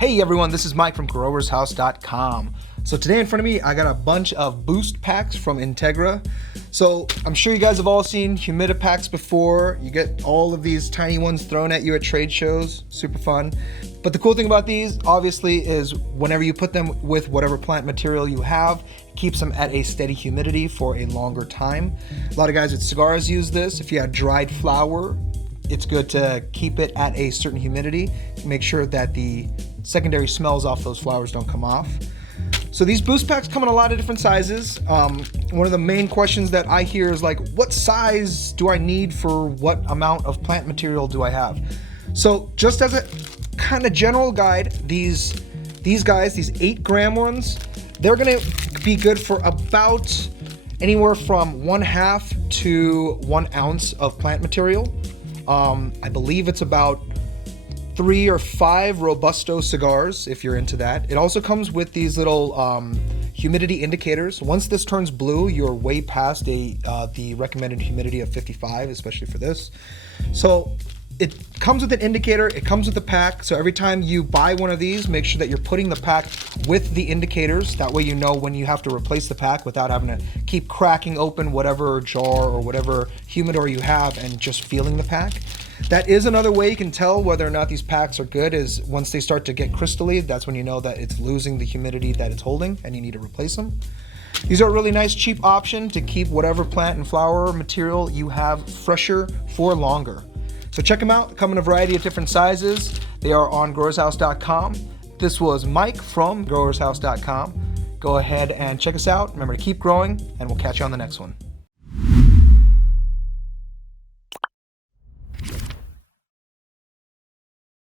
Hey everyone, this is Mike from growershouse.com. So today in front of me, I got a bunch of boost packs from Integra. So I'm sure you guys have all seen humidity packs before. You get all of these tiny ones thrown at you at trade shows, super fun. But the cool thing about these, obviously, is whenever you put them with whatever plant material you have, it keeps them at a steady humidity for a longer time. A lot of guys with cigars use this. If you have dried flower, it's good to keep it at a certain humidity to make sure that the secondary smells off those flowers don't come off. So these boost packs come in a lot of different sizes. One of the main questions that I hear is like, what size do I need for what amount of plant material do I have? So just as a kind of general guide, these guys, these 8-gram ones, they're gonna be good for about anywhere from 1/2 to 1 ounce of plant material. I believe it's about 3 or 5 Robusto cigars, if you're into that. It also comes with these little humidity indicators. Once this turns blue, you're way past the recommended humidity of 55, especially for this. So it comes with an indicator, it comes with the pack. So every time you buy one of these, make sure that you're putting the pack with the indicators. That way you know when you have to replace the pack without having to keep cracking open whatever jar or whatever humidor you have and just feeling the pack. That is another way you can tell whether or not these packs are good, is once they start to get crystally, that's when you know that it's losing the humidity that it's holding and you need to replace them. These are a really nice cheap option to keep whatever plant and flower material you have fresher for longer. So check them out, they come in a variety of different sizes. They are on growershouse.com. This was Mike from growershouse.com. Go ahead and check us out. Remember to keep growing, and we'll catch you on the next one.